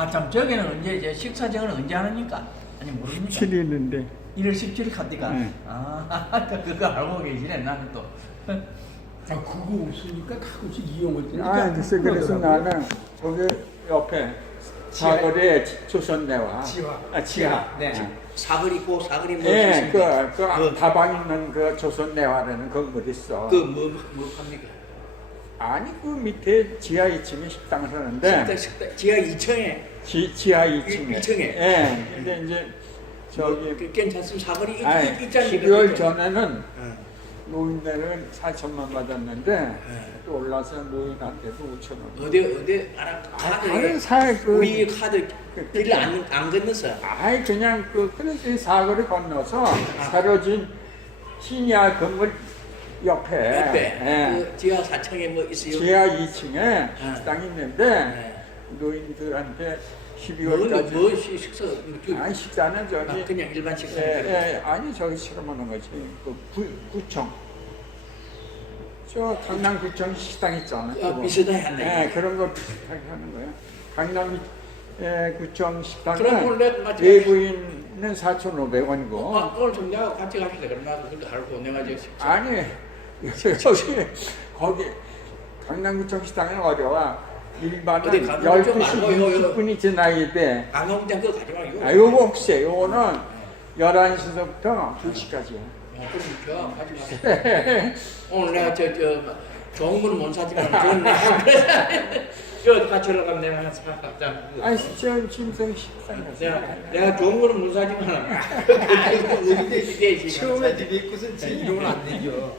아 참 저기는 언제 이제 식사정은 언제 하느니까 아니 모릅니까? 7일인데 1월 17일 갑니까? 네. 아 그거 알고 계시네 나는 또 아 그거 없으니까 가끔씩 이용을 아 글쎄 그래서 나는 저기 옆에 사거리에 조선대와 지화. 아 지하 네. 아. 사거리 있고 사거리 뭐 예, 있습니까? 그, 그 다방 있는 그 조선대화라는 건물 있어. 그뭐 뭐 합니까? 아니 그 밑에 지하 2층에 식당을 하는데 식당 식당 지하 2층에 지, 지하 2층에. 일 층에? 예. 근데 이제 저기 그 괜찮으면 사거리 아니, 있- 있잖아요. 12월 전에는 응. 노인들은 4천만 받았는데 네. 또 올라서 노인한테도 5천 원. 어디 어디 알아 아, 카드 사회 그 우리 카드 길을 안, 안 건너서 아이 그냥 그 그래서 이 사거리 건너서 사려진 시니아 건물 옆에 옆에 예. 그 지하 4층에 뭐 있어요? 지하 2층에 식당이 있는데 네. 노인들한테 뭐, 12월까지 뭐 시- 식사 뭐 저- 아니 식사는 저기 아, 그냥 일반 식사 예, 예, 아니 저기 실험하는 거지 그 구, 구청 저 강남구청 식당 있잖아 아, 그거. 비슷하네. 예, 그런 거 비슷하게 하는 거야 강남 예, 구청 그럼 식당은 내가 같이 외부인은 4,500원이고 아, 오늘 좀 내가 같이 갑시다. 그럼 나도 그거 알고 내가 저 식사. 아니 저기 거기 강남구청 식당은 어디 강남구청 12시 말고 요- 요- 20분이 지나야 돼 강원장 그거 가지 말고. 아, 요거 없어요. 요거는 11시부터 2시까지야. 어, 그럼 저 가지 마세요. 오늘 내가 저, 저, 좋은 거는 못 사지만 좋은 내가 저 같이 올라가면 내가 하나 사자. 아니, 저 짐승 내가, 가서. 내가 좋은 거는 못 사지만. 처음에 니네 것은 제 이름을 안 내죠.